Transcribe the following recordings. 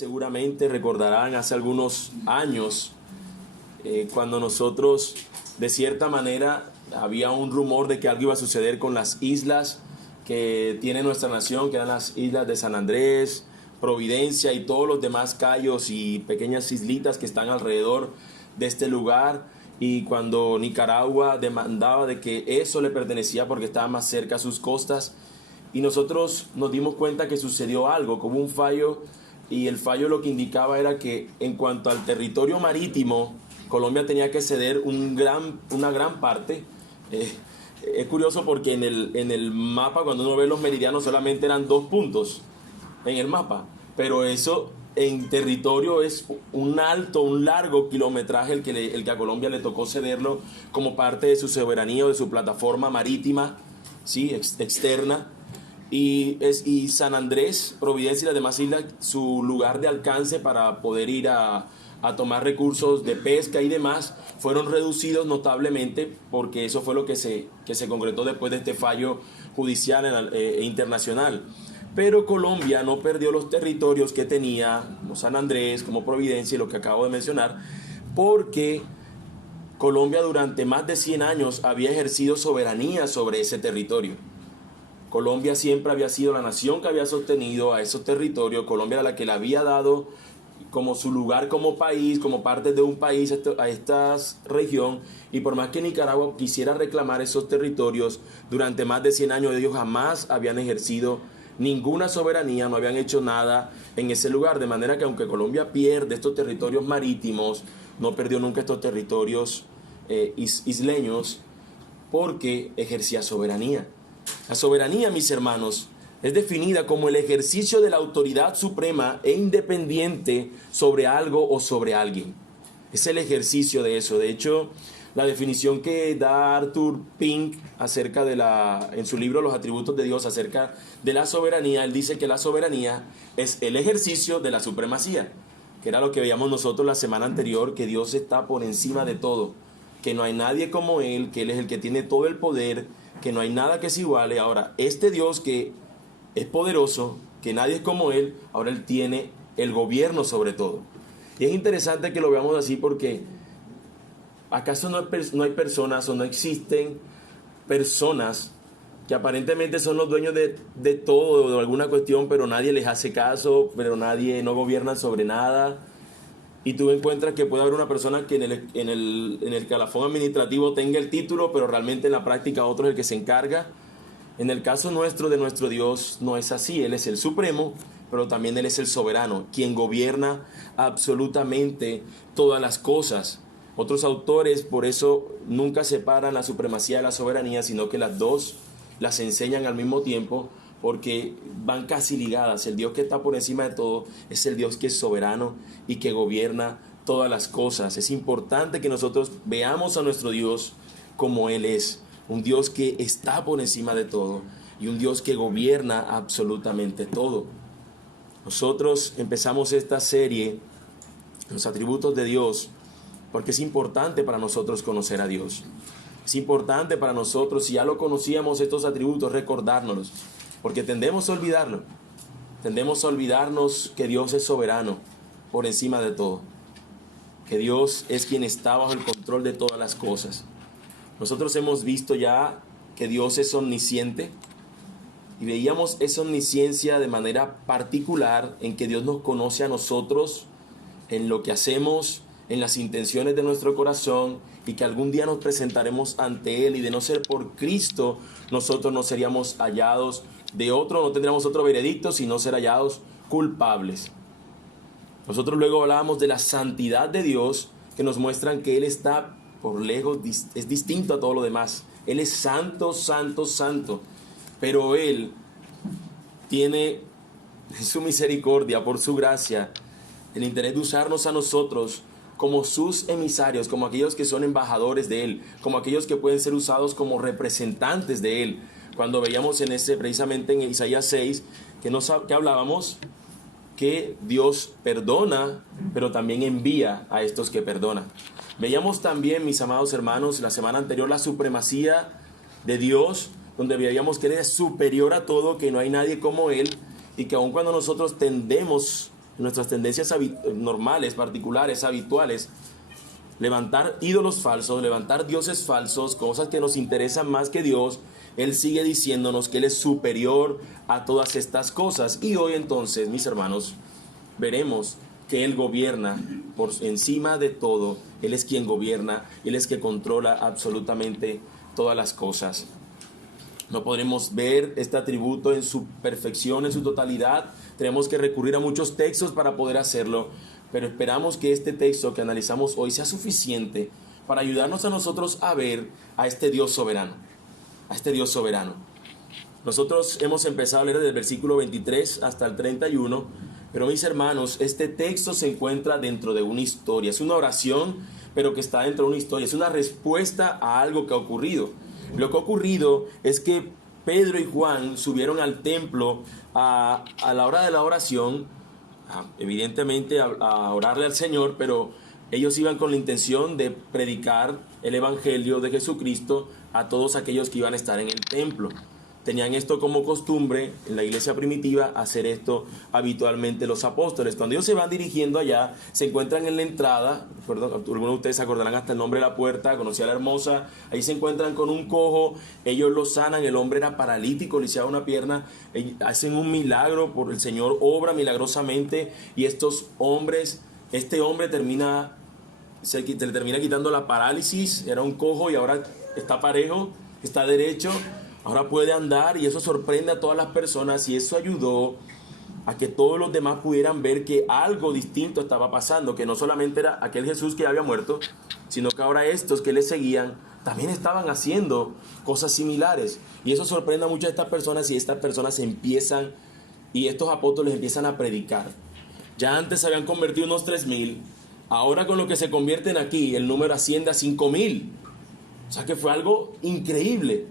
seguramente recordarán hace algunos años, cuando nosotros, de cierta manera, había un rumor de que algo iba a suceder con las islas que tiene nuestra nación, que eran las islas de San Andrés, Providencia y todos los demás cayos y pequeñas islitas que están alrededor de este lugar. Y cuando Nicaragua demandaba de que eso le pertenecía porque estaba más cerca a sus costas, y nosotros nos dimos cuenta que sucedió algo, como un fallo, y el fallo lo que indicaba era que en cuanto al territorio marítimo, Colombia tenía que ceder una gran parte. Es curioso porque en el mapa, cuando uno ve los meridianos, solamente eran 2 puntos en el mapa, pero eso en territorio es un largo kilometraje el que a Colombia le tocó cederlo como parte de su soberanía o de su plataforma marítima, ¿sí? Externa. Y San Andrés, Providencia y las demás islas, su lugar de alcance para poder ir a tomar recursos de pesca y demás, fueron reducidos notablemente, porque eso fue lo que se concretó después de este fallo judicial e internacional. Pero Colombia no perdió los territorios que tenía, como San Andrés, como Providencia y lo que acabo de mencionar, porque Colombia durante más de 100 años había ejercido soberanía sobre ese territorio. Colombia siempre había sido la nación que había sostenido a esos territorios. Colombia era la que le había dado como su lugar como país, como parte de un país a esta región. Y por más que Nicaragua quisiera reclamar esos territorios, durante más de 100 años ellos jamás habían ejercido ninguna soberanía, no habían hecho nada en ese lugar. De manera que aunque Colombia pierde estos territorios marítimos, no perdió nunca estos territorios isleños, porque ejercía soberanía. La soberanía, mis hermanos, es definida como el ejercicio de la autoridad suprema e independiente sobre algo o sobre alguien. Es el ejercicio de eso. De hecho, la definición que da Arthur Pink acerca en su libro Los atributos de Dios, acerca de la soberanía, él dice que la soberanía es el ejercicio de la supremacía, que era lo que veíamos nosotros la semana anterior, que Dios está por encima de todo, que no hay nadie como Él, que Él es el que tiene todo el poder, que no hay nada que se iguale. Ahora, este Dios que es poderoso, que nadie es como Él, ahora Él tiene el gobierno sobre todo. Y es interesante que lo veamos así, porque ¿acaso no hay personas o no existen personas que aparentemente son los dueños de todo o de alguna cuestión, pero nadie les hace caso, pero no gobiernan sobre nada? Y tú encuentras que puede haber una persona que en el calafón administrativo tenga el título, pero realmente en la práctica otro es el que se encarga. En el caso nuestro, de nuestro Dios, no es así. Él es el supremo, pero también Él es el soberano, quien gobierna absolutamente todas las cosas. Otros autores por eso nunca separan la supremacía de la soberanía, sino que las dos las enseñan al mismo tiempo, porque van casi ligadas. El Dios que está por encima de todo es el Dios que es soberano y que gobierna todas las cosas. Es importante que nosotros veamos a nuestro Dios como Él es, un Dios que está por encima de todo y un Dios que gobierna absolutamente todo. Nosotros empezamos esta serie, los atributos de Dios, porque es importante para nosotros conocer a Dios. Es importante para nosotros, si ya lo conocíamos, estos atributos, recordárnoslos, porque tendemos a olvidarlo. Tendemos a olvidarnos que Dios es soberano por encima de todo, que Dios es quien está bajo el control de todas las cosas. Nosotros hemos visto ya que Dios es omnisciente, y veíamos esa omnisciencia de manera particular en que Dios nos conoce a nosotros, en lo que hacemos, en las intenciones de nuestro corazón, y que algún día nos presentaremos ante Él, y de no ser por Cristo, nosotros no seríamos hallados no tendríamos otro veredicto sino ser hallados culpables. Nosotros luego hablábamos de la santidad de Dios, que nos muestran que Él está por lejos, es distinto a todo lo demás. Él es santo, santo, santo, pero Él tiene en su misericordia, por su gracia, el interés de usarnos a nosotros como sus emisarios, como aquellos que son embajadores de Él, como aquellos que pueden ser usados como representantes de Él. Cuando veíamos precisamente en Isaías 6, que hablábamos que Dios perdona, pero también envía a estos que perdonan. Veíamos también, mis amados hermanos, la semana anterior, la supremacía de Dios, donde veíamos que Él es superior a todo, que no hay nadie como Él, y que aun cuando nosotros tendemos nuestras tendencias normales, particulares, habituales, levantar ídolos falsos, levantar dioses falsos, cosas que nos interesan más que Dios, Él sigue diciéndonos que Él es superior a todas estas cosas. Y hoy entonces, mis hermanos, veremos que Él gobierna por encima de todo. Él es quien gobierna, Él es quien controla absolutamente todas las cosas. No podremos ver este atributo en su perfección, en su totalidad. Tenemos que recurrir a muchos textos para poder hacerlo, pero esperamos que este texto que analizamos hoy sea suficiente para ayudarnos a nosotros a ver a este Dios soberano, a este Dios soberano. Nosotros hemos empezado a leer desde el versículo 23 hasta el 31, pero mis hermanos, este texto se encuentra dentro de una historia. Es una oración, pero que está dentro de una historia. Es una respuesta a algo que ha ocurrido. Lo que ha ocurrido es que Pedro y Juan subieron al templo a la hora de la oración, evidentemente a orarle al Señor, pero ellos iban con la intención de predicar el Evangelio de Jesucristo a todos aquellos que iban a estar en el templo. Tenían esto como costumbre en la iglesia primitiva, hacer esto habitualmente los apóstoles. Cuando ellos se van dirigiendo allá, se encuentran en la entrada, algunos de ustedes se acordarán hasta el nombre de la puerta, conocía a la hermosa, ahí se encuentran con un cojo, ellos lo sanan, el hombre era paralítico, le hicieron una pierna, hacen un milagro, por el Señor obra milagrosamente, y estos hombres, este hombre le termina quitando la parálisis, era un cojo y ahora está parejo, está derecho. Ahora puede andar, y eso sorprende a todas las personas, y eso ayudó a que todos los demás pudieran ver que algo distinto estaba pasando, que no solamente era aquel Jesús que había muerto, sino que ahora estos que le seguían también estaban haciendo cosas similares. Y eso sorprende a muchas de estas personas, y estas personas empiezan, y estos apóstoles empiezan a predicar. Ya antes se habían convertido unos 3,000, ahora con lo que se convierten aquí, el número asciende a 5,000. O sea que fue algo increíble.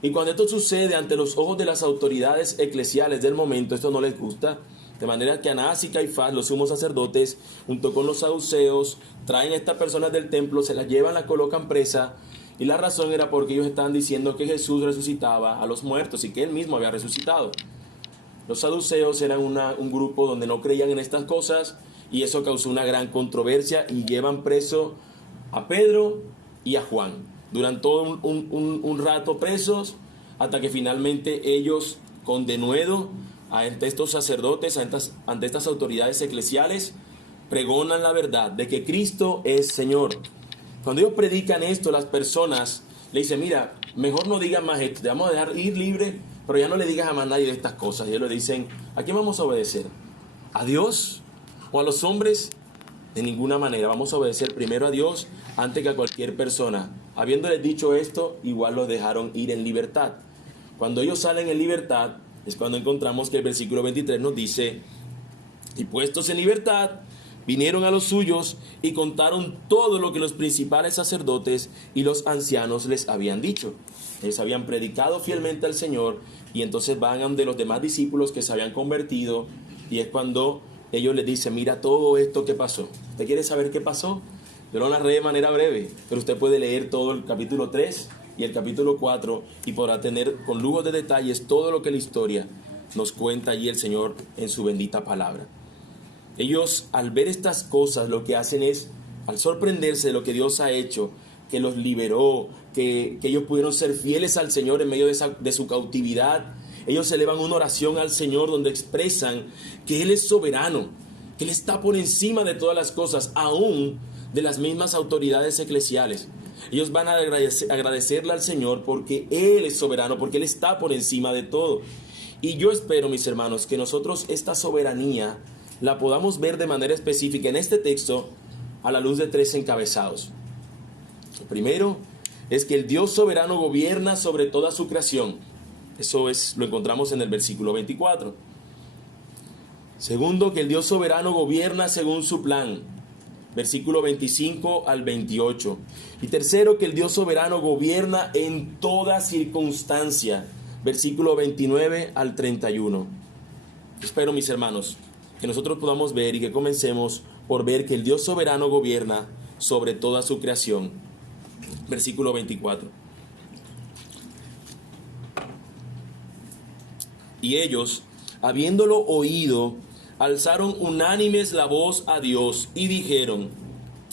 Y cuando esto sucede ante los ojos de las autoridades eclesiales del momento, esto no les gusta, de manera que Anás y Caifás, los sumos sacerdotes, junto con los saduceos, traen a estas personas del templo, se las llevan, las colocan presa, y la razón era porque ellos estaban diciendo que Jesús resucitaba a los muertos y que Él mismo había resucitado. Los saduceos eran un grupo donde no creían en estas cosas, y eso causó una gran controversia, y llevan preso a Pedro y a Juan. Duran todo un rato presos, hasta que finalmente ellos, con denuedo ante estos sacerdotes, ante estas autoridades eclesiales, pregonan la verdad de que Cristo es Señor. Cuando ellos predican esto, las personas le dicen: mira, mejor no digas más esto, te vamos a dejar ir libre, pero ya no le digas a más nadie de estas cosas. Y ellos le dicen: ¿a quién vamos a obedecer? ¿A Dios o a los hombres? De ninguna manera, vamos a obedecer primero a Dios antes que a cualquier persona. Habiéndoles dicho esto, igual los dejaron ir en libertad. Cuando ellos salen en libertad, es cuando encontramos que el versículo 23 nos dice: y puestos en libertad, vinieron a los suyos y contaron todo lo que los principales sacerdotes y los ancianos les habían dicho. Ellos habían predicado fielmente al Señor, y entonces van de los demás discípulos que se habían convertido, y es cuando ellos les dicen: mira todo esto que pasó. ¿Usted quiere saber qué pasó? Yo lo narré de manera breve, pero usted puede leer todo el capítulo 3 y el capítulo 4 y podrá tener con lujo de detalles todo lo que la historia nos cuenta allí el Señor en su bendita palabra. Ellos, al ver estas cosas, lo que hacen es, al sorprenderse de lo que Dios ha hecho, que los liberó, que ellos pudieron ser fieles al Señor en medio de su cautividad, ellos elevan una oración al Señor donde expresan que Él es soberano, que Él está por encima de todas las cosas, aún de las mismas autoridades eclesiales. Ellos van a agradecerle al Señor porque Él es soberano, porque Él está por encima de todo. Y yo espero, mis hermanos, que nosotros esta soberanía la podamos ver de manera específica en este texto a la luz de 3 encabezados. Lo primero es que el Dios soberano gobierna sobre toda su creación. Eso lo encontramos en el versículo 24. Segundo, que el Dios soberano gobierna según su plan. Versículo 25 al 28. Y tercero, que el Dios soberano gobierna en toda circunstancia. Versículo 29 al 31. Espero, mis hermanos, que nosotros podamos ver y que comencemos por ver que el Dios soberano gobierna sobre toda su creación. Versículo 24. Y ellos, habiéndolo oído, alzaron unánimes la voz a Dios y dijeron: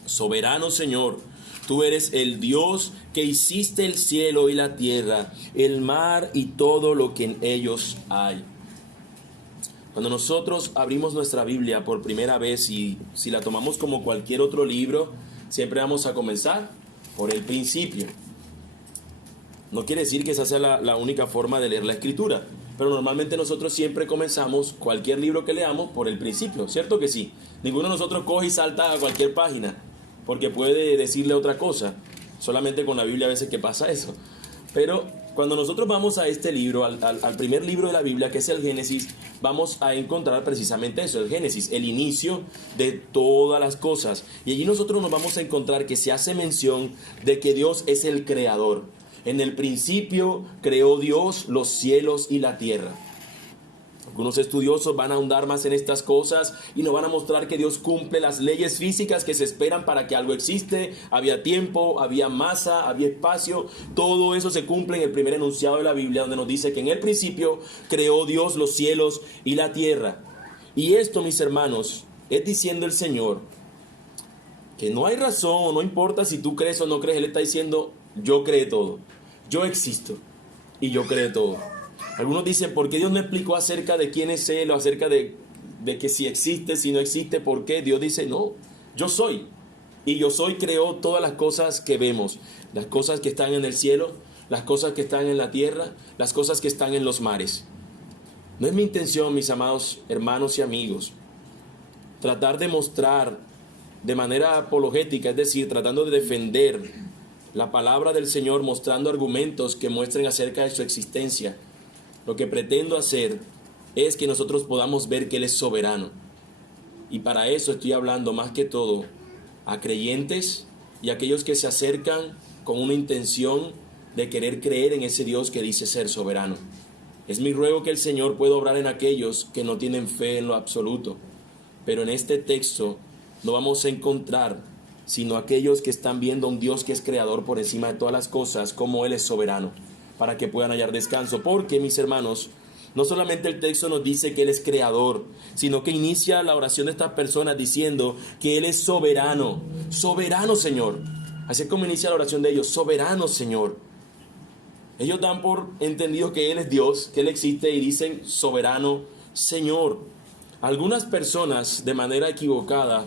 Soberano Señor, tú eres el Dios que hiciste el cielo y la tierra, el mar y todo lo que en ellos hay. Cuando nosotros abrimos nuestra Biblia por primera vez y si la tomamos como cualquier otro libro, siempre vamos a comenzar por el principio. No quiere decir que esa sea la única forma de leer la Escritura, pero normalmente nosotros siempre comenzamos cualquier libro que leamos por el principio, ¿cierto que sí? Ninguno de nosotros coge y salta a cualquier página porque puede decirle otra cosa. Solamente con la Biblia a veces que pasa eso. Pero cuando nosotros vamos a este libro, al primer libro de la Biblia, que es el Génesis, vamos a encontrar precisamente eso, el Génesis, el inicio de todas las cosas. Y allí nosotros nos vamos a encontrar que se hace mención de que Dios es el creador. En el principio creó Dios los cielos y la tierra. Algunos estudiosos van a ahondar más en estas cosas y nos van a mostrar que Dios cumple las leyes físicas que se esperan para que algo existe. Había tiempo, había masa, había espacio. Todo eso se cumple en el primer enunciado de la Biblia, donde nos dice que en el principio creó Dios los cielos y la tierra. Y esto, mis hermanos, es diciendo el Señor que no hay razón, o no importa si tú crees o no crees. Él está diciendo: yo creé todo, yo existo y yo creé todo. Algunos dicen: ¿por qué Dios no explicó acerca de quién es Él o acerca de que si existe, si no existe? ¿Por qué? Dios dice: no, yo soy. Y yo soy creó todas las cosas que vemos. Las cosas que están en el cielo, las cosas que están en la tierra, las cosas que están en los mares. No es mi intención, mis amados hermanos y amigos, tratar de mostrar de manera apologética, es decir, tratando de defender la palabra del Señor, mostrando argumentos que muestren acerca de su existencia. Lo que pretendo hacer es que nosotros podamos ver que Él es soberano. Y para eso estoy hablando más que todo a creyentes y a aquellos que se acercan con una intención de querer creer en ese Dios que dice ser soberano. Es mi ruego que el Señor pueda obrar en aquellos que no tienen fe en lo absoluto. Pero en este texto no vamos a encontrar sino aquellos que están viendo a un Dios que es creador por encima de todas las cosas, como Él es soberano, para que puedan hallar descanso. Porque, mis hermanos, no solamente el texto nos dice que Él es creador, sino que inicia la oración de estas personas diciendo que Él es soberano. Soberano, Señor. Así es como inicia la oración de ellos: soberano, Señor. Ellos dan por entendido que Él es Dios, que Él existe, y dicen: soberano, Señor. Algunas personas, de manera equivocada,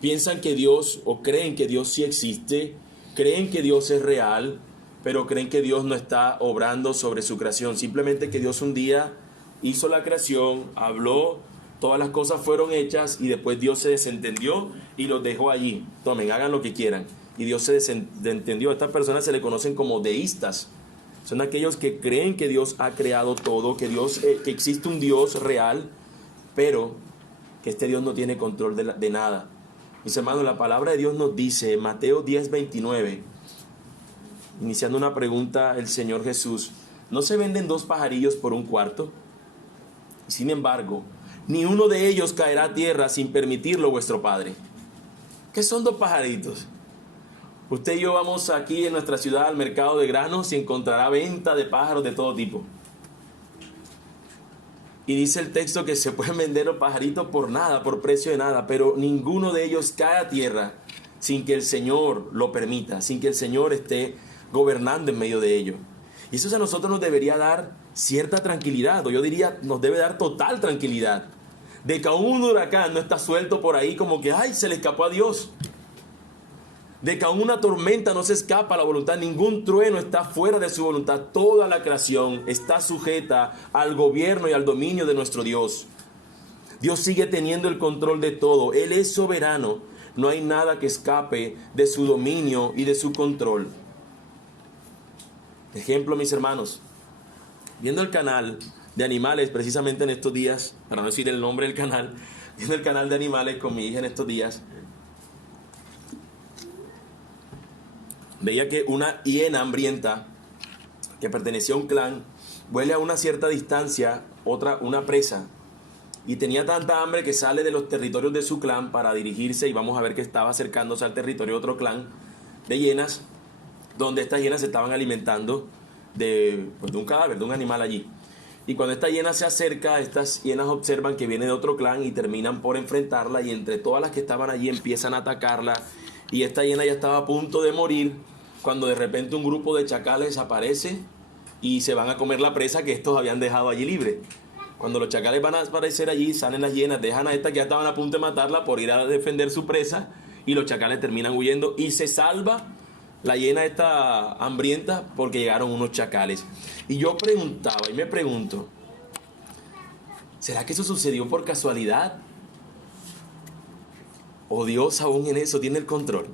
piensan que Dios, o creen que Dios sí existe, creen que Dios es real, pero creen que Dios no está obrando sobre su creación. Simplemente que Dios un día hizo la creación, habló, todas las cosas fueron hechas y después Dios se desentendió y los dejó allí. Tomen, hagan lo que quieran. Y Dios se desentendió. A estas personas se le conocen como deístas. Son aquellos que creen que Dios ha creado todo, que existe un Dios real, pero que este Dios no tiene control de nada. Mis hermanos, la palabra de Dios nos dice en Mateo 10:29, iniciando una pregunta el Señor Jesús: ¿no se venden 2 pajarillos por 1 cuarto? Sin embargo, ni uno de ellos caerá a tierra sin permitirlo vuestro Padre. ¿Qué son 2 pajaritos? Usted y yo vamos aquí en nuestra ciudad al mercado de granos y encontrará venta de pájaros de todo tipo. Y dice el texto que se pueden vender los pajaritos por nada, por precio de nada, pero ninguno de ellos cae a tierra sin que el Señor lo permita, sin que el Señor esté gobernando en medio de ello. Y eso a nosotros nos debería dar cierta tranquilidad, o yo diría nos debe dar total tranquilidad, de que aún un huracán no está suelto por ahí como que ¡ay! Se le escapó a Dios. De que aún una tormenta no se escapa a la voluntad, ningún trueno está fuera de su voluntad. Toda la creación está sujeta al gobierno y al dominio de nuestro Dios. Dios sigue teniendo el control de todo. Él es soberano. No hay nada que escape de su dominio y de su control. Ejemplo, mis hermanos, viendo el canal de animales precisamente en estos días, para no decir el nombre del canal, viendo el canal de animales con mi hija en estos días, veía que una hiena hambrienta que pertenecía a un clan huele a una cierta distancia una presa, y tenía tanta hambre que sale de los territorios de su clan para dirigirse, y vamos a ver que estaba acercándose al territorio de otro clan de hienas, donde estas hienas se estaban alimentando de un cadáver, de un animal allí. Y cuando esta hiena se acerca, estas hienas observan que viene de otro clan y terminan por enfrentarla, y entre todas las que estaban allí empiezan a atacarla, y esta hiena ya estaba a punto de morir cuando de repente un grupo de chacales aparece y se van a comer la presa que estos habían dejado allí libre. Cuando los chacales van a aparecer allí, salen las hienas, dejan a estas que ya estaban a punto de matarla por ir a defender su presa, y los chacales terminan huyendo y se salva la hiena esta hambrienta porque llegaron unos chacales. Y yo preguntaba y me pregunto, ¿será que eso sucedió por casualidad? ¿O Dios aún en eso tiene el control?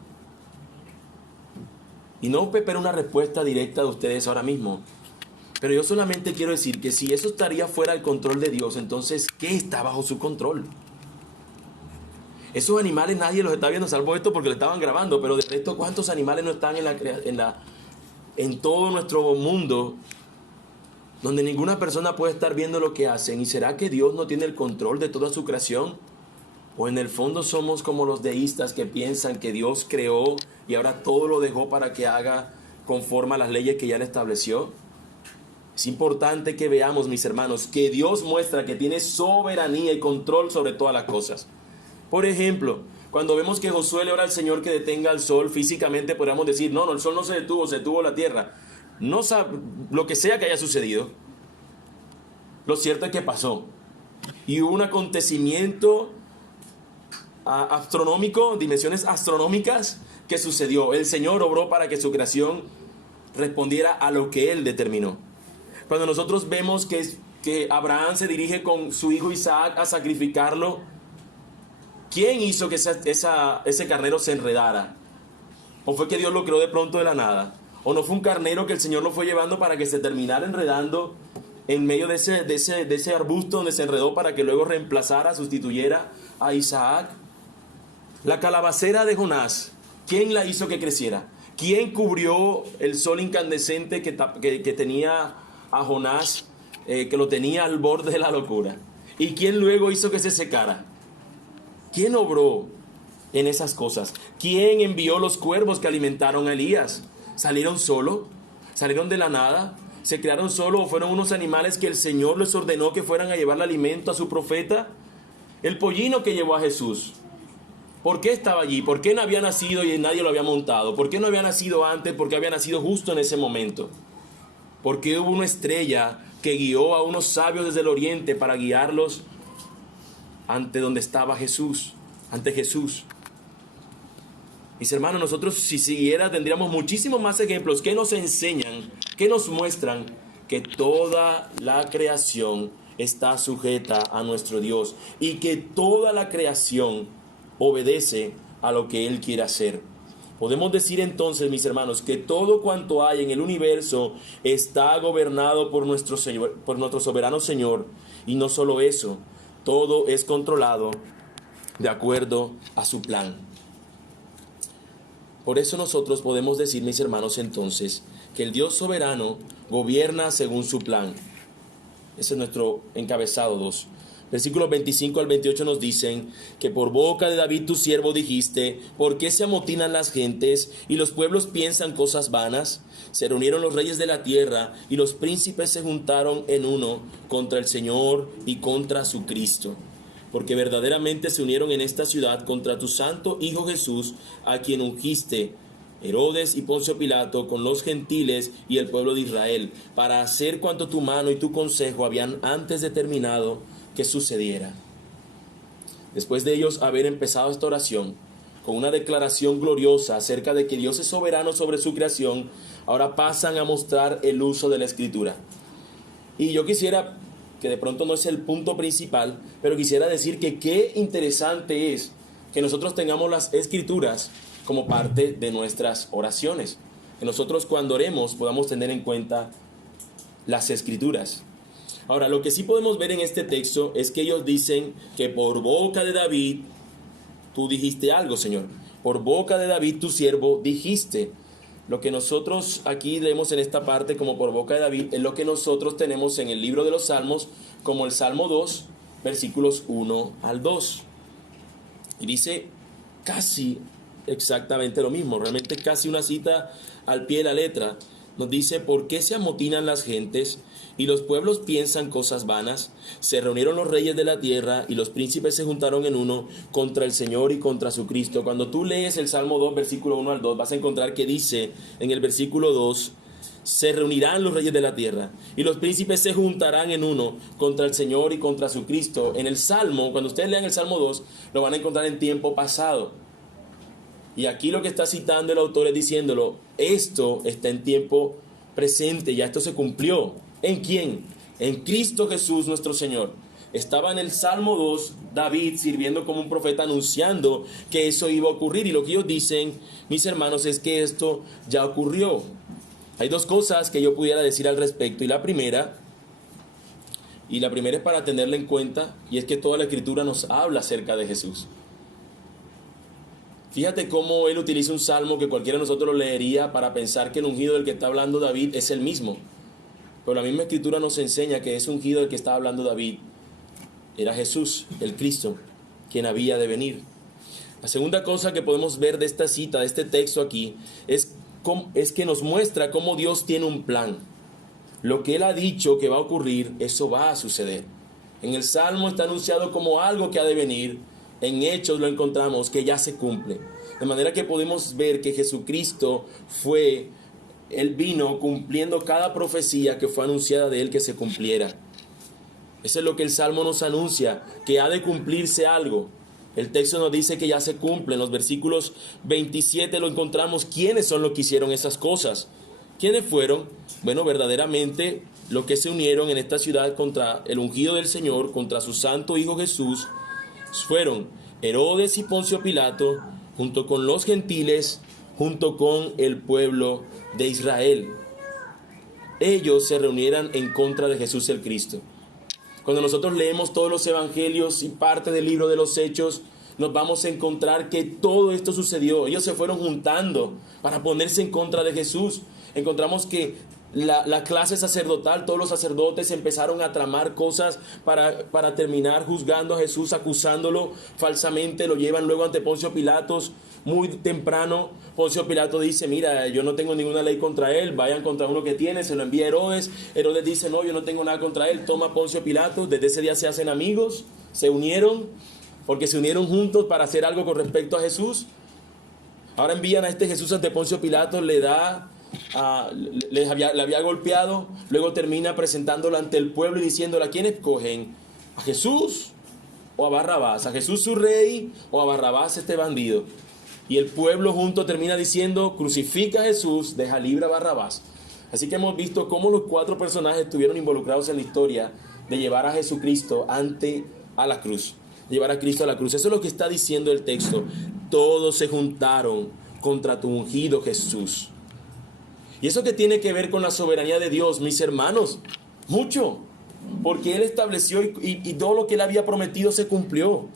Y no espero una respuesta directa de ustedes ahora mismo, pero yo solamente quiero decir que si eso estaría fuera del control de Dios, entonces, ¿qué está bajo su control? Esos animales nadie los está viendo, salvo esto porque lo estaban grabando, pero de resto, ¿cuántos animales no están en todo nuestro mundo donde ninguna persona puede estar viendo lo que hacen? ¿Y será que Dios no tiene el control de toda su creación? ¿O en el fondo somos como los deístas que piensan que Dios creó y ahora todo lo dejó para que haga conforme a las leyes que ya Él estableció? Es importante que veamos, mis hermanos, que Dios muestra que tiene soberanía y control sobre todas las cosas. Por ejemplo, cuando vemos que Josué le ora al Señor que detenga el sol, físicamente podríamos decir, no, el sol no se detuvo la tierra. No sabe, lo que sea que haya sucedido, lo cierto es que pasó. Y hubo un acontecimiento astronómico, dimensiones astronómicas, que sucedió. El Señor obró para que su creación respondiera a lo que Él determinó. Cuando nosotros vemos que Abraham se dirige con su hijo Isaac a sacrificarlo, ¿quién hizo que ese carnero se enredara? ¿O fue que Dios lo creó de pronto de la nada? ¿O no fue un carnero que el Señor lo fue llevando para que se terminara enredando en medio de ese arbusto donde se enredó para que luego reemplazara, sustituyera a Isaac? La calabacera de Jonás, ¿quién la hizo que creciera? ¿Quién cubrió el sol incandescente que tenía a Jonás, que lo tenía al borde de la locura? ¿Y quién luego hizo que se secara? ¿Quién obró en esas cosas? ¿Quién envió los cuervos que alimentaron a Elías? ¿Salieron solo? ¿Salieron de la nada? ¿Se crearon solo o fueron unos animales que el Señor les ordenó que fueran a llevarle alimento a su profeta? El pollino que llevó a Jesús, ¿por qué estaba allí? ¿Por qué no había nacido y nadie lo había montado? ¿Por qué no había nacido antes? ¿Por qué había nacido justo en ese momento? ¿Por qué hubo una estrella que guió a unos sabios desde el oriente para guiarlos ante donde estaba Jesús, ante Jesús? Mis hermanos, nosotros si siguiera tendríamos muchísimos más ejemplos que nos enseñan, que nos muestran que toda la creación está sujeta a nuestro Dios y que toda la creación obedece a lo que Él quiere hacer. Podemos decir entonces, mis hermanos, que todo cuanto hay en el universo está gobernado por nuestro soberano Señor, y no solo eso, todo es controlado de acuerdo a su plan. Por eso nosotros podemos decir, mis hermanos, entonces, que el Dios soberano gobierna según su plan. Ese es nuestro encabezado 2. Versículos 25 al 28 nos dicen que por boca de David tu siervo dijiste, ¿por qué se amotinan las gentes y los pueblos piensan cosas vanas? Se reunieron los reyes de la tierra y los príncipes se juntaron en uno contra el Señor y contra su Cristo. Porque verdaderamente se unieron en esta ciudad contra tu santo Hijo Jesús, a quien ungiste, Herodes y Poncio Pilato, con los gentiles y el pueblo de Israel, para hacer cuanto tu mano y tu consejo habían antes determinado que sucediera. Después de ellos haber empezado esta oración, con una declaración gloriosa acerca de que Dios es soberano sobre su creación, ahora pasan a mostrar el uso de la Escritura. Y yo quisiera, que de pronto no es el punto principal, pero quisiera decir que qué interesante es que nosotros tengamos las Escrituras como parte de nuestras oraciones. Que nosotros cuando oremos podamos tener en cuenta las Escrituras. Ahora, lo que sí podemos ver en este texto es que ellos dicen que por boca de David tú dijiste algo, Señor. Por boca de David tu siervo dijiste. Lo que nosotros aquí leemos en esta parte como por boca de David es lo que nosotros tenemos en el libro de los Salmos como el Salmo 2, versículos 1 al 2. Y dice casi exactamente lo mismo, realmente casi una cita al pie de la letra. nos dice: ¿por qué se amotinan las gentes y los pueblos piensan cosas vanas? Se reunieron los reyes de la tierra y los príncipes se juntaron en uno contra el Señor y contra su Cristo. Cuando tú lees el Salmo 2, versículo 1 al 2, vas a encontrar que dice en el versículo 2: se reunirán los reyes de la tierra y los príncipes se juntarán en uno contra el Señor y contra su Cristo. En el Salmo, cuando ustedes lean el Salmo 2, lo van a encontrar en tiempo pasado. Y aquí lo que está citando el autor es diciéndolo: esto está en tiempo presente, ya esto se cumplió. ¿En quién? En Cristo Jesús nuestro Señor. Estaba en el Salmo 2 David sirviendo como un profeta, anunciando que eso iba a ocurrir. Y lo que ellos dicen, mis hermanos, es que esto ya ocurrió. Hay dos cosas que yo pudiera decir al respecto. Y la primera es para tenerla en cuenta, y es que toda la Escritura nos habla acerca de Jesús. Fíjate cómo él utiliza un salmo que cualquiera de nosotros lo leería para pensar que el ungido del que está hablando David es el mismo. Pero la misma Escritura nos enseña que ese ungido del que está hablando David era Jesús, el Cristo, quien había de venir. La segunda cosa que podemos ver de esta cita, de este texto aquí, es que nos muestra cómo Dios tiene un plan. Lo que Él ha dicho que va a ocurrir, eso va a suceder. En el Salmo está anunciado como algo que ha de venir. En Hechos lo encontramos que ya se cumple. De manera que podemos ver que Jesucristo Él vino cumpliendo cada profecía que fue anunciada de Él que se cumpliera. Eso es lo que el Salmo nos anuncia, que ha de cumplirse algo. El texto nos dice que ya se cumple. En los versículos 27 lo encontramos. ¿Quiénes son los que hicieron esas cosas? ¿Quiénes fueron? Bueno, verdaderamente los que se unieron en esta ciudad contra el ungido del Señor, contra su santo Hijo Jesús, fueron Herodes y Poncio Pilato, junto con los gentiles, junto con el pueblo de Israel. Ellos se reunieran en contra de Jesús el Cristo. Cuando nosotros leemos todos los evangelios y parte del libro de los Hechos, nos vamos a encontrar que todo esto sucedió. Ellos se fueron juntando para ponerse en contra de Jesús. Encontramos que la clase sacerdotal, todos los sacerdotes empezaron a tramar cosas para terminar juzgando a Jesús, acusándolo falsamente. Lo llevan luego ante Poncio Pilato. Muy temprano Poncio Pilato dice: mira, yo no tengo ninguna ley contra él, vayan contra uno que tiene. Se lo envía a Herodes. Herodes dice: no, yo no tengo nada contra él. Toma Poncio Pilato. Desde ese día se hacen amigos, se unieron, porque se unieron juntos para hacer algo con respecto a Jesús. Ahora envían a este Jesús ante Poncio Pilato, le había golpeado, luego termina presentándolo ante el pueblo y diciéndole: ¿a quién escogen? ¿A Jesús o a Barrabás? ¿A Jesús su rey o a Barrabás este bandido? Y el pueblo junto termina diciendo: crucifica a Jesús, deja libre a Barrabás. Así que hemos visto cómo los cuatro personajes estuvieron involucrados en la historia de llevar a Jesucristo a la cruz. Llevar a Cristo a la cruz. Eso es lo que está diciendo el texto. Todos se juntaron contra tu ungido Jesús. Y eso que tiene que ver con la soberanía de Dios, mis hermanos, mucho. Porque Él estableció y todo lo que Él había prometido se cumplió.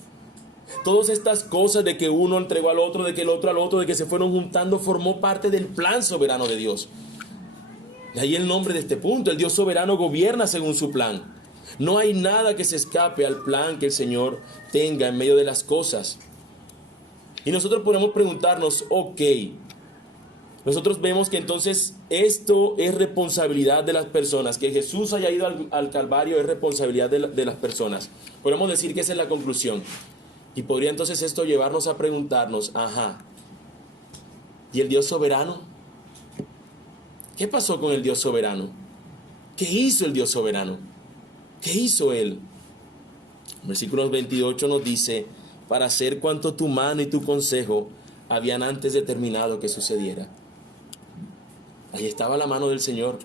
Todas estas cosas de que uno entregó al otro, de que el otro al otro, de que se fueron juntando, formó parte del plan soberano de Dios. De ahí el nombre de este punto. El Dios soberano gobierna según su plan. No hay nada que se escape al plan que el Señor tenga en medio de las cosas. Y nosotros podemos preguntarnos: ok, nosotros vemos que entonces esto es responsabilidad de las personas. Que Jesús haya ido al Calvario es responsabilidad de las personas. Podemos decir que esa es la conclusión. Y podría entonces esto llevarnos a preguntarnos: ¿y el Dios soberano? ¿Qué pasó con el Dios soberano? ¿Qué hizo el Dios soberano? ¿Qué hizo Él? Versículos 28 nos dice: para hacer cuanto tu mano y tu consejo habían antes determinado que sucediera. Ahí estaba la mano del Señor.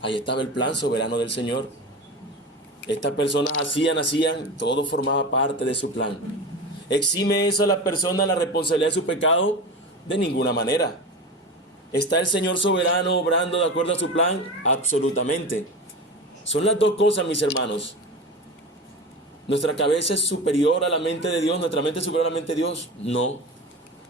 Ahí estaba el plan soberano del Señor. Estas personas hacían, todo formaba parte de su plan. ¿Exime eso a la persona la responsabilidad de su pecado? De ninguna manera. ¿Está el Señor soberano obrando de acuerdo a su plan? Absolutamente. Son las dos cosas, mis hermanos. ¿Nuestra cabeza es superior a la mente de Dios? ¿Nuestra mente es superior a la mente de Dios? No.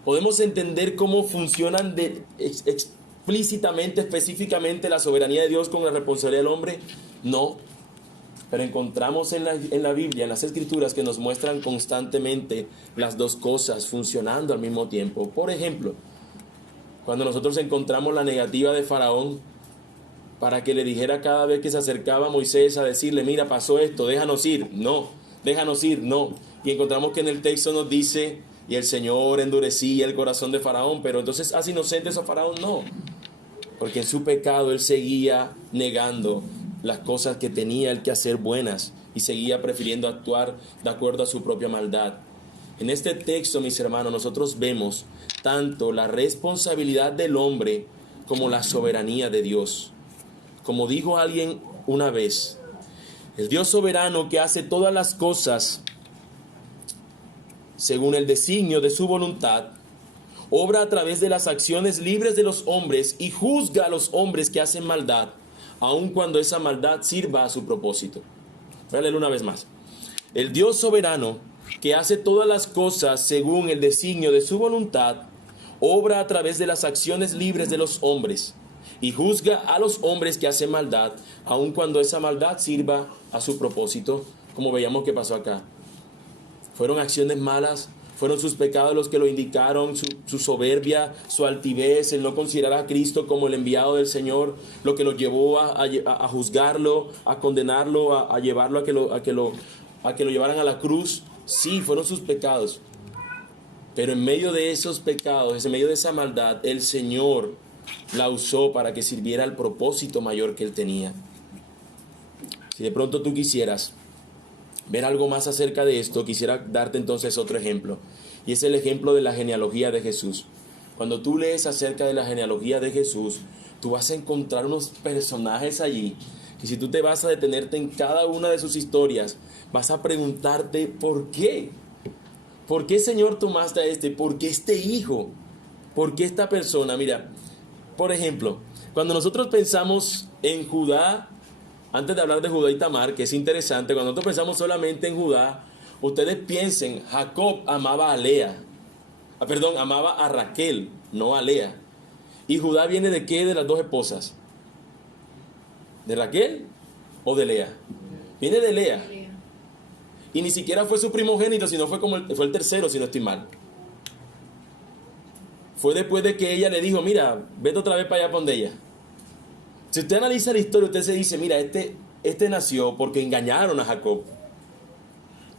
¿Podemos entender cómo funcionan explícitamente, específicamente la soberanía de Dios con la responsabilidad del hombre? No. Pero encontramos en la Biblia, en las Escrituras, que nos muestran constantemente las dos cosas funcionando al mismo tiempo. Por ejemplo, cuando nosotros encontramos la negativa de Faraón para que le dijera cada vez que se acercaba a Moisés a decirle, mira, pasó esto, déjanos ir. No, déjanos ir, no. Y encontramos que en el texto nos dice, y el Señor endurecía el corazón de Faraón, pero entonces hace inocentes a Faraón, no. Porque en su pecado él seguía negando las cosas que tenía él que hacer buenas y seguía prefiriendo actuar de acuerdo a su propia maldad. En este texto, mis hermanos, nosotros vemos tanto la responsabilidad del hombre como la soberanía de Dios. Como dijo alguien una vez, el Dios soberano que hace todas las cosas según el designio de su voluntad, obra a través de las acciones libres de los hombres y juzga a los hombres que hacen maldad, aun cuando esa maldad sirva a su propósito. Voy a leer una vez más. El Dios soberano que hace todas las cosas según el designio de su voluntad, obra a través de las acciones libres de los hombres y juzga a los hombres que hacen maldad, aun cuando esa maldad sirva a su propósito, como veíamos que pasó acá. Fueron acciones malas, fueron sus pecados los que lo indicaron, su soberbia, su altivez, el no considerar a Cristo como el enviado del Señor, lo que lo llevó a juzgarlo, a condenarlo, a llevarlo a que lo llevaran a la cruz. Sí, fueron sus pecados. Pero en medio de esos pecados, en medio de esa maldad, el Señor la usó para que sirviera al propósito mayor que Él tenía. Si de pronto tú quisieras ver algo más acerca de esto, quisiera darte entonces otro ejemplo. Y es el ejemplo de la genealogía de Jesús. Cuando tú lees acerca de la genealogía de Jesús, tú vas a encontrar unos personajes allí que si tú te vas a detenerte en cada una de sus historias, vas a preguntarte ¿por qué? ¿Por qué, Señor, tomaste a este? ¿Por qué este hijo? ¿Por qué esta persona? Mira, por ejemplo, cuando nosotros pensamos en Judá, antes de hablar de Judá y Tamar, que es interesante, cuando nosotros pensamos solamente en Judá, ustedes piensen, Jacob amaba a Lea. Amaba a Raquel, no a Lea. ¿Y Judá viene de qué de las dos esposas? ¿De Raquel o de Lea? Viene de Lea. Y ni siquiera fue su primogénito, sino fue el tercero, si no estoy mal. Fue después de que ella le dijo, mira, vete otra vez para allá donde ella. Si usted analiza la historia, usted se dice, mira, este nació porque engañaron a Jacob.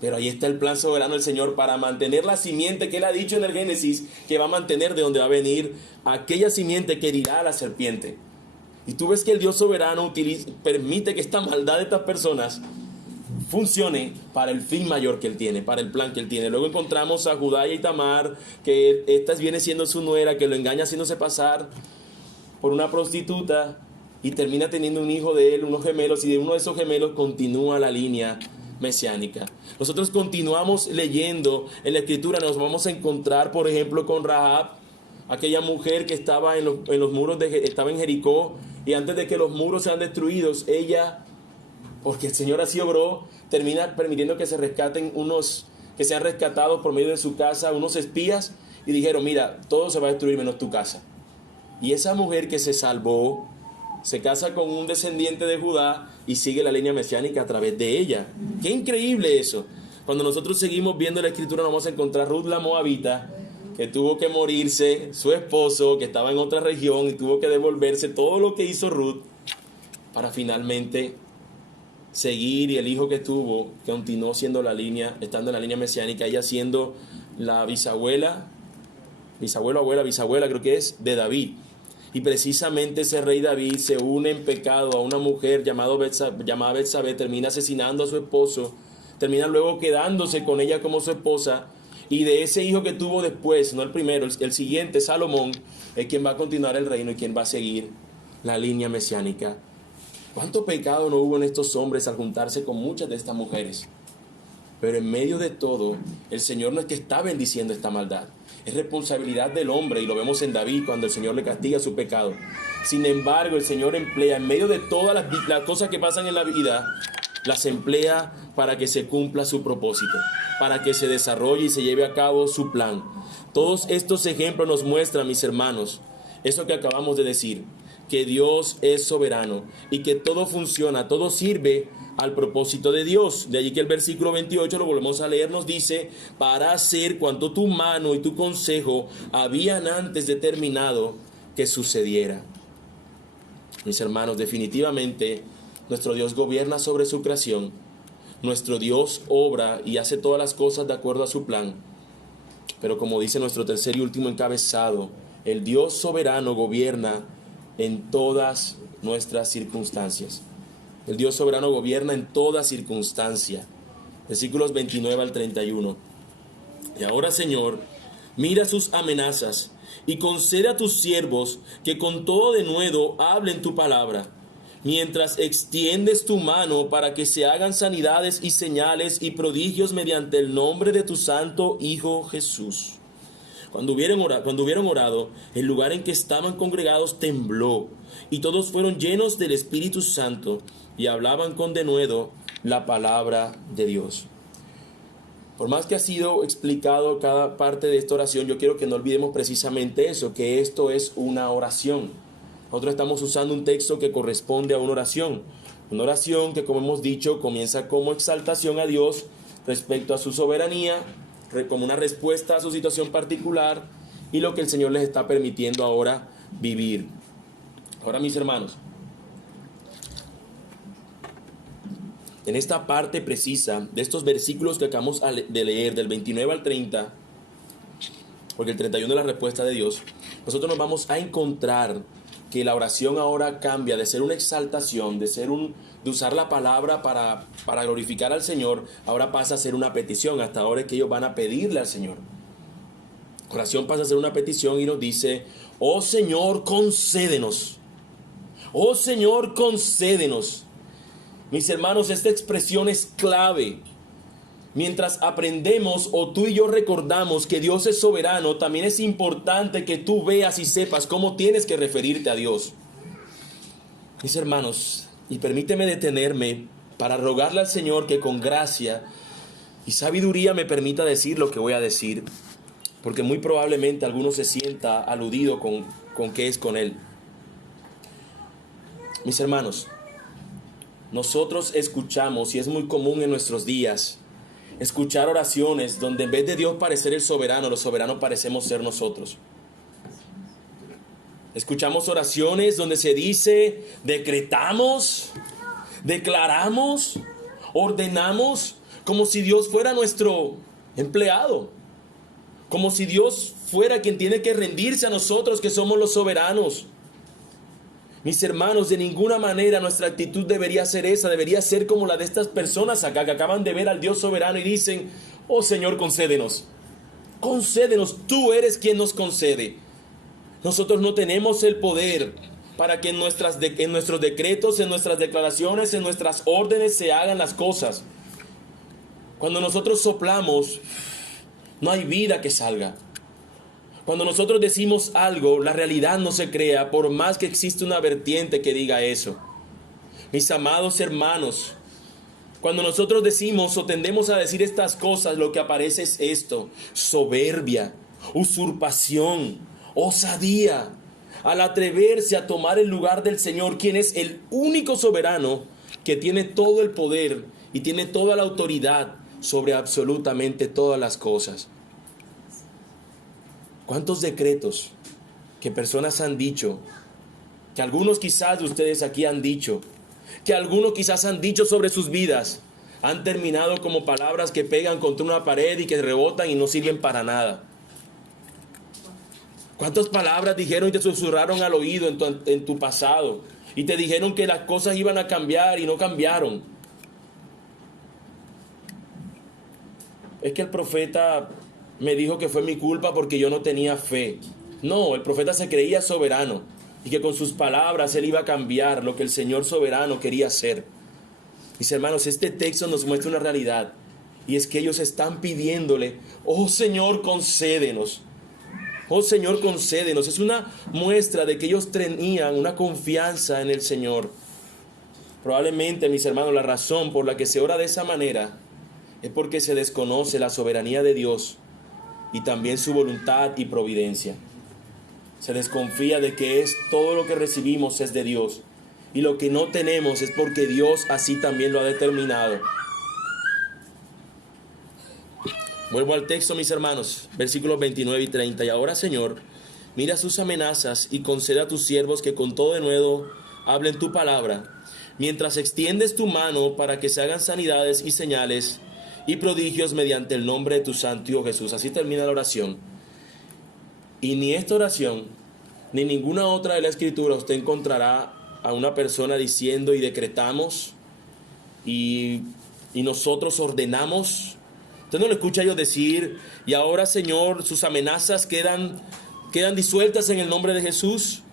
Pero ahí está el plan soberano del Señor para mantener la simiente que Él ha dicho en el Génesis, que va a mantener de donde va a venir aquella simiente que herirá a la serpiente. Y tú ves que el Dios soberano permite que esta maldad de estas personas funcione para el fin mayor que Él tiene, para el plan que Él tiene. Luego encontramos a Judá y Tamar, que esta viene siendo su nuera, que lo engaña haciéndose pasar por una prostituta y termina teniendo un hijo de él, unos gemelos, y de uno de esos gemelos continúa la línea mesiánica. Nosotros continuamos leyendo en la Escritura, nos vamos a encontrar, por ejemplo, con Rahab, aquella mujer que estaba en los muros, estaba en Jericó, y antes de que los muros sean destruidos, ella, porque el Señor así obró, termina permitiendo que se rescaten que sean rescatados por medio de su casa, unos espías, y dijeron, mira, todo se va a destruir menos tu casa. Y esa mujer que se salvó, se casa con un descendiente de Judá y sigue la línea mesiánica a través de ella. ¡Qué increíble eso! Cuando nosotros seguimos viendo la Escritura, nos vamos a encontrar Ruth la Moabita, que tuvo que morirse, su esposo, que estaba en otra región, y tuvo que devolverse todo lo que hizo Ruth para finalmente seguir, y el hijo que tuvo continuó siendo estando en la línea mesiánica, ella siendo la bisabuela creo que es, de David. Y precisamente ese rey David se une en pecado a una mujer llamada Betsabé, termina asesinando a su esposo, termina luego quedándose con ella como su esposa, y de ese hijo que tuvo después, no el primero, el siguiente, Salomón, es quien va a continuar el reino y quien va a seguir la línea mesiánica. ¿Cuánto pecado no hubo en estos hombres al juntarse con muchas de estas mujeres? Pero en medio de todo, el Señor no es que está bendiciendo esta maldad. Es responsabilidad del hombre, y lo vemos en David cuando el Señor le castiga su pecado. Sin embargo, el Señor emplea, en medio de todas las cosas que pasan en la vida, las emplea para que se cumpla su propósito, para que se desarrolle y se lleve a cabo su plan. Todos estos ejemplos nos muestran, mis hermanos, eso que acabamos de decir, que Dios es soberano y que todo funciona, todo sirve al propósito de Dios. De allí que el versículo 28, lo volvemos a leer, nos dice, para hacer cuanto tu mano y tu consejo habían antes determinado que sucediera. Mis hermanos, definitivamente nuestro Dios gobierna sobre su creación. Nuestro Dios obra y hace todas las cosas de acuerdo a su plan. Pero como dice nuestro tercer y último encabezado, el Dios soberano gobierna en todas nuestras circunstancias. El Dios soberano gobierna en toda circunstancia. Versículos 29 al 31. Y ahora, Señor, mira sus amenazas y concede a tus siervos que con todo denuedo hablen tu palabra, mientras extiendes tu mano para que se hagan sanidades y señales y prodigios mediante el nombre de tu santo Hijo Jesús. Cuando hubieron orado, el lugar en que estaban congregados tembló, y todos fueron llenos del Espíritu Santo y hablaban con denuedo la palabra de Dios. Por más que ha sido explicado cada parte de esta oración, yo quiero que no olvidemos precisamente eso, que esto es una oración. Nosotros estamos usando un texto que corresponde a una oración que, como hemos dicho, comienza como exaltación a Dios respecto a su soberanía, como una respuesta a su situación particular y lo que el Señor les está permitiendo ahora vivir. Ahora, mis hermanos, en esta parte precisa de estos versículos que acabamos de leer, del 29 al 30, porque el 31 es la respuesta de Dios, nosotros nos vamos a encontrar que la oración ahora cambia de ser una exaltación, de usar la palabra para glorificar al Señor, ahora pasa a ser una petición. Hasta ahora es que ellos van a pedirle al Señor. Oración pasa a ser una petición y nos dice: oh Señor, concédenos. Oh Señor, concédenos. Mis hermanos, esta expresión es clave. Mientras aprendemos, o tú y yo recordamos que Dios es soberano, también es importante que tú veas y sepas cómo tienes que referirte a Dios. Mis hermanos, y permíteme detenerme para rogarle al Señor que con gracia y sabiduría me permita decir lo que voy a decir, porque muy probablemente alguno se sienta aludido con qué es con Él. Mis hermanos, nosotros escuchamos, y es muy común en nuestros días, escuchar oraciones donde en vez de Dios parecer el soberano, los soberanos parecemos ser nosotros. Escuchamos oraciones donde se dice: decretamos, declaramos, ordenamos, como si Dios fuera nuestro empleado, como si Dios fuera quien tiene que rendirse a nosotros que somos los soberanos. Mis hermanos, de ninguna manera nuestra actitud debería ser esa, debería ser como la de estas personas acá que acaban de ver al Dios soberano y dicen: oh Señor, concédenos, concédenos, tú eres quien nos concede. Nosotros no tenemos el poder para que en nuestros decretos, en nuestras declaraciones, en nuestras órdenes se hagan las cosas. Cuando nosotros soplamos, no hay vida que salga. Cuando nosotros decimos algo, la realidad no se crea, por más que exista una vertiente que diga eso. Mis amados hermanos, cuando nosotros decimos o tendemos a decir estas cosas, lo que aparece es esto: soberbia, usurpación, osadía, al atreverse a tomar el lugar del Señor, quien es el único soberano que tiene todo el poder y tiene toda la autoridad sobre absolutamente todas las cosas. ¿Cuántos decretos que personas han dicho, que algunos quizás de ustedes aquí han dicho, que algunos quizás han dicho sobre sus vidas, han terminado como palabras que pegan contra una pared y que rebotan y no sirven para nada? ¿Cuántas palabras dijeron y te susurraron al oído en tu pasado? Y te dijeron que las cosas iban a cambiar y no cambiaron. Es que el profeta me dijo que fue mi culpa porque yo no tenía fe. No, el profeta se creía soberano y que con sus palabras él iba a cambiar lo que el Señor soberano quería hacer. Mis hermanos, este texto nos muestra una realidad, y es que ellos están pidiéndole: oh Señor, concédenos. Oh Señor, concédenos. Es una muestra de que ellos tenían una confianza en el Señor. Probablemente, mis hermanos, la razón por la que se ora de esa manera es porque se desconoce la soberanía de Dios y también su voluntad y providencia. Se desconfía de que todo lo que recibimos es de Dios, y lo que no tenemos es porque Dios así también lo ha determinado. Vuelvo al texto, mis hermanos, versículos 29 y 30. Y ahora, Señor, mira sus amenazas y concede a tus siervos que con todo denuedo hablen tu palabra, mientras extiendes tu mano para que se hagan sanidades y señales y prodigios mediante el nombre de tu santo Hijo Jesús. Así termina la oración. Y ni esta oración, ni ninguna otra de la Escritura usted encontrará a una persona diciendo y decretamos y nosotros ordenamos. Usted no lo escucha a ellos decir, y ahora, Señor, sus amenazas quedan disueltas en el nombre de Jesús.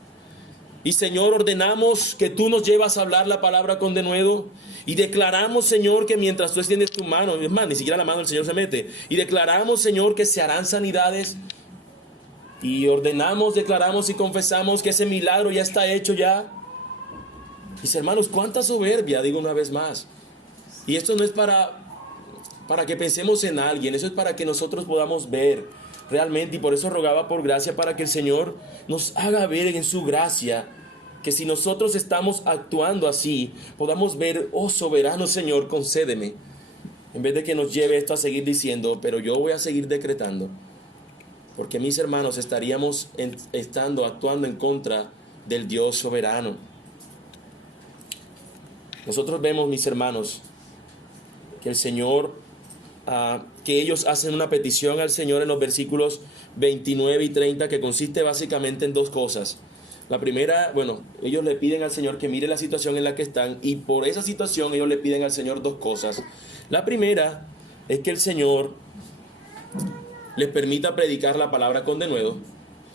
Y, Señor, ordenamos que tú nos llevas a hablar la palabra con denuedo. Y declaramos, Señor, que mientras tú extiendes tu mano, es más, ni siquiera la mano del Señor se mete. Y declaramos, Señor, que se harán sanidades. Y ordenamos, declaramos y confesamos que ese milagro ya está hecho ya. Mis hermanos, cuánta soberbia, digo una vez más. Y esto no es para que pensemos en alguien, eso es para que nosotros podamos ver realmente, y por eso rogaba por gracia, para que el Señor nos haga ver en su gracia, que si nosotros estamos actuando así, podamos ver, oh soberano Señor, concédeme, en vez de que nos lleve esto a seguir diciendo, pero yo voy a seguir decretando, porque mis hermanos estaríamos actuando en contra del Dios soberano. Nosotros vemos, mis hermanos, que el Señor, que ellos hacen una petición al Señor en los versículos 29 y 30, que consiste básicamente en dos cosas. La primera, ellos le piden al Señor que mire la situación en la que están, y por esa situación ellos le piden al Señor dos cosas. La primera es que el Señor les permita predicar la palabra con denuedo,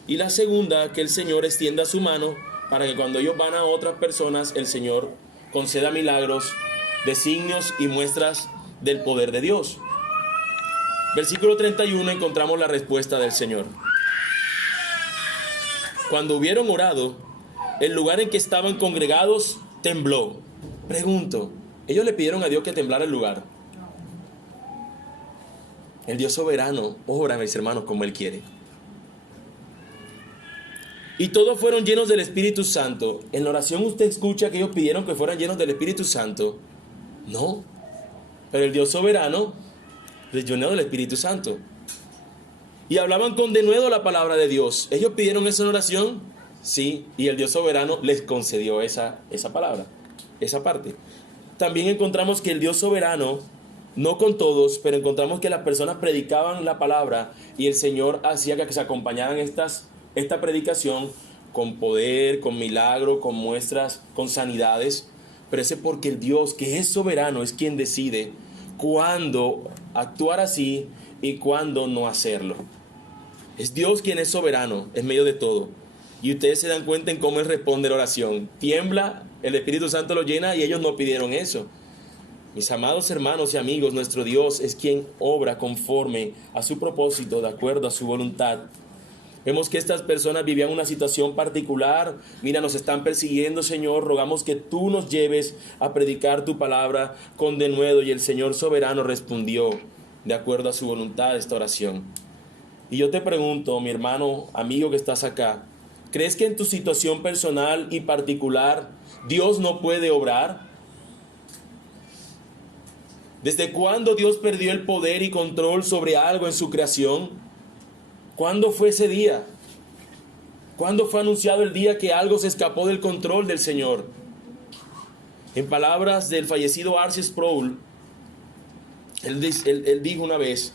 y la segunda, que el Señor extienda su mano para que cuando ellos van a otras personas, el Señor conceda milagros, designios y muestras del poder de Dios. Versículo 31 encontramos la respuesta del Señor. Cuando hubieron orado, el lugar en que estaban congregados tembló. Pregunto, ¿ellos le pidieron a Dios que temblara el lugar? El Dios soberano obra, mis hermanos, como Él quiere. Y todos fueron llenos del Espíritu Santo. En la oración usted escucha que ellos pidieron que fueran llenos del Espíritu Santo. No, pero el Dios soberano les llenó del Espíritu Santo. Y hablaban con denuedo la palabra de Dios. ¿Ellos pidieron eso en oración? Sí, y el Dios soberano les concedió esa palabra, esa parte. También encontramos que el Dios soberano, no con todos, pero encontramos que las personas predicaban la palabra y el Señor hacía que se acompañaran esta predicación con poder, con milagro, con muestras, con sanidades. Pero ese porque el Dios que es soberano es quien decide cuándo actuar así y cuándo no hacerlo. Es Dios quien es soberano en medio de todo. Y ustedes se dan cuenta en cómo Él responde la oración. Tiembla, el Espíritu Santo lo llena y ellos no pidieron eso. Mis amados hermanos y amigos, nuestro Dios es quien obra conforme a su propósito, de acuerdo a su voluntad. Vemos que estas personas vivían una situación particular. Mira, nos están persiguiendo, Señor. Rogamos que tú nos lleves a predicar tu palabra con denuedo. Y el Señor soberano respondió de acuerdo a su voluntad esta oración. Y yo te pregunto, mi hermano, amigo que estás acá, ¿crees que en tu situación personal y particular Dios no puede obrar? ¿Desde cuándo Dios perdió el poder y control sobre algo en su creación? ¿Cuándo fue ese día? ¿Cuándo fue anunciado el día que algo se escapó del control del Señor? En palabras del fallecido R.C. Sproul, él dijo una vez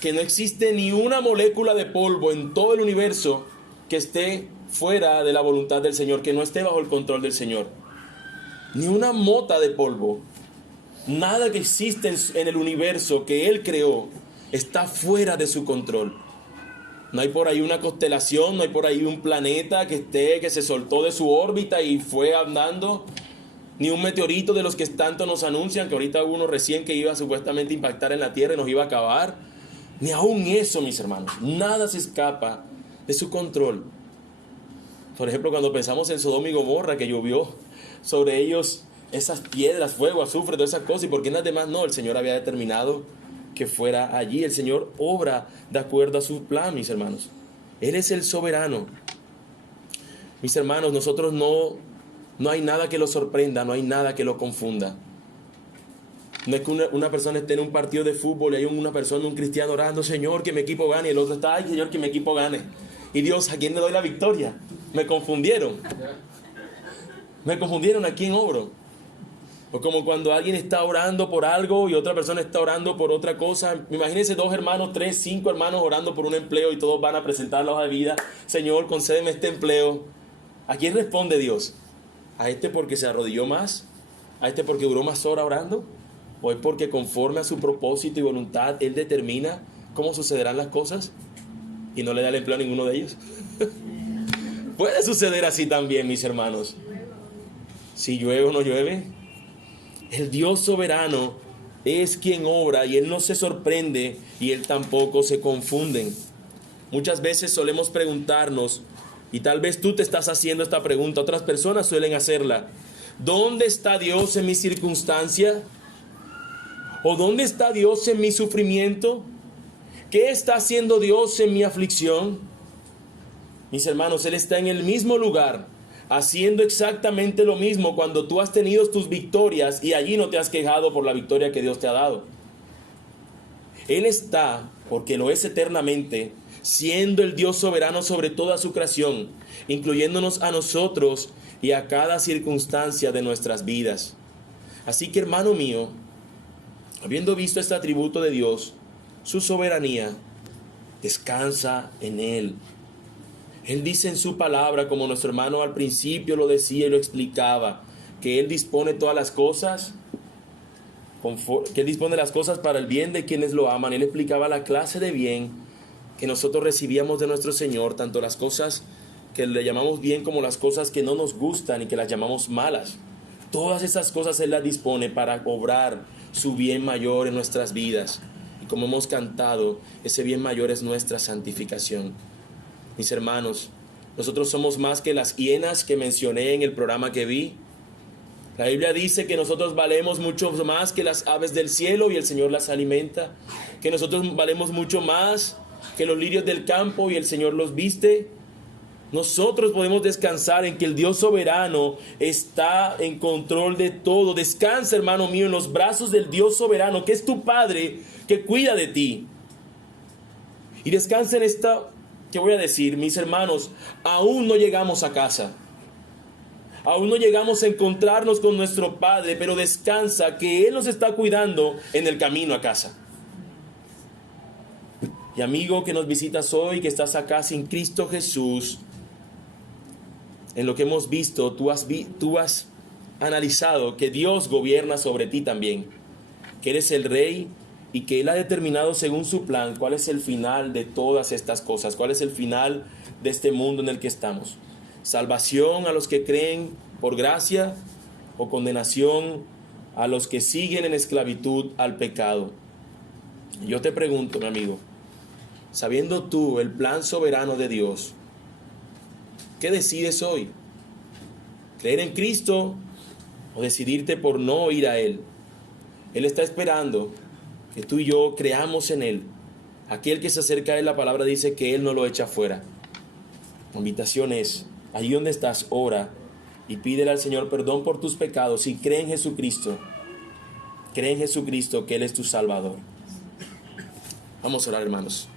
que no existe ni una molécula de polvo en todo el universo que esté fuera de la voluntad del Señor, que no esté bajo el control del Señor. Ni una mota de polvo. Nada que existe en el universo que Él creó está fuera de su control. No hay por ahí una constelación, no hay por ahí un planeta que se soltó de su órbita y fue andando, ni un meteorito de los que tanto nos anuncian, que ahorita hubo uno recién que iba supuestamente a impactar en la Tierra y nos iba a acabar. Ni aún eso, mis hermanos, nada se escapa de su control. Por ejemplo, cuando pensamos en Sodoma y Gomorra, que llovió sobre ellos esas piedras, fuego, azufre, todas esas cosas, y por qué en las demás no, el Señor había determinado que fuera allí. El Señor obra de acuerdo a su plan, mis hermanos. Él es el soberano. Mis hermanos, nosotros no hay nada que lo sorprenda, no hay nada que lo confunda. No es que una persona esté en un partido de fútbol y hay una persona, un cristiano orando, Señor, que mi equipo gane, y el otro está, ay, Señor, que mi equipo gane. Y Dios, ¿a quién le doy la victoria? Me confundieron. Me confundieron, ¿a quién obro? O como cuando alguien está orando por algo y otra persona está orando por otra cosa. Imagínense 2 hermanos, 3, 5 hermanos orando por un empleo y todos van a presentar la hoja de vida. Señor, concédeme este empleo. ¿A quién responde Dios? ¿A este porque se arrodilló más? ¿A este porque duró más horas orando? ¿O es porque conforme a su propósito y voluntad Él determina cómo sucederán las cosas y no le da el empleo a ninguno de ellos? Puede suceder así también, mis hermanos. Si llueve o no llueve, el Dios soberano es quien obra y Él no se sorprende y Él tampoco se confunde. Muchas veces solemos preguntarnos, y tal vez tú te estás haciendo esta pregunta, otras personas suelen hacerla: ¿dónde está Dios en mi circunstancia? ¿O dónde está Dios en mi sufrimiento? ¿Qué está haciendo Dios en mi aflicción? Mis hermanos, Él está en el mismo lugar, haciendo exactamente lo mismo cuando tú has tenido tus victorias y allí no te has quejado por la victoria que Dios te ha dado. Él está, porque lo es eternamente, siendo el Dios soberano sobre toda su creación, incluyéndonos a nosotros y a cada circunstancia de nuestras vidas. Así que, hermano mío, habiendo visto este atributo de Dios, su soberanía, descansa en Él. Él dice en su palabra, como nuestro hermano al principio lo decía y lo explicaba, que Él dispone todas las cosas, que Él dispone las cosas para el bien de quienes lo aman. Él explicaba la clase de bien que nosotros recibíamos de nuestro Señor, tanto las cosas que le llamamos bien como las cosas que no nos gustan y que las llamamos malas. Todas esas cosas Él las dispone para obrar su bien mayor en nuestras vidas. Y como hemos cantado, ese bien mayor es nuestra santificación. Mis hermanos, nosotros somos más que las hienas que mencioné en el programa que vi. La Biblia dice que nosotros valemos mucho más que las aves del cielo y el Señor las alimenta. Que nosotros valemos mucho más que los lirios del campo y el Señor los viste. Nosotros podemos descansar en que el Dios soberano está en control de todo. Descansa, hermano mío, en los brazos del Dios soberano, que es tu Padre, que cuida de ti. Y descansa en esta... ¿Qué voy a decir? Mis hermanos, aún no llegamos a casa. Aún no llegamos a encontrarnos con nuestro Padre, pero descansa que Él nos está cuidando en el camino a casa. Y amigo que nos visitas hoy, que estás acá sin Cristo Jesús, en lo que hemos visto, tú has analizado que Dios gobierna sobre ti también, que eres el Rey, y que Él ha determinado según su plan cuál es el final de todas estas cosas, cuál es el final de este mundo en el que estamos. Salvación a los que creen por gracia o condenación a los que siguen en esclavitud al pecado. Yo te pregunto, mi amigo, sabiendo tú el plan soberano de Dios, ¿qué decides hoy? ¿Creer en Cristo o decidirte por no ir a Él? Él está esperando que tú y yo creamos en Él. Aquel que se acerca a Él, la palabra dice que Él no lo echa fuera. La invitación es, allí donde estás, ora y pídele al Señor perdón por tus pecados y cree en Jesucristo. Cree en Jesucristo, que Él es tu Salvador. Vamos a orar, hermanos.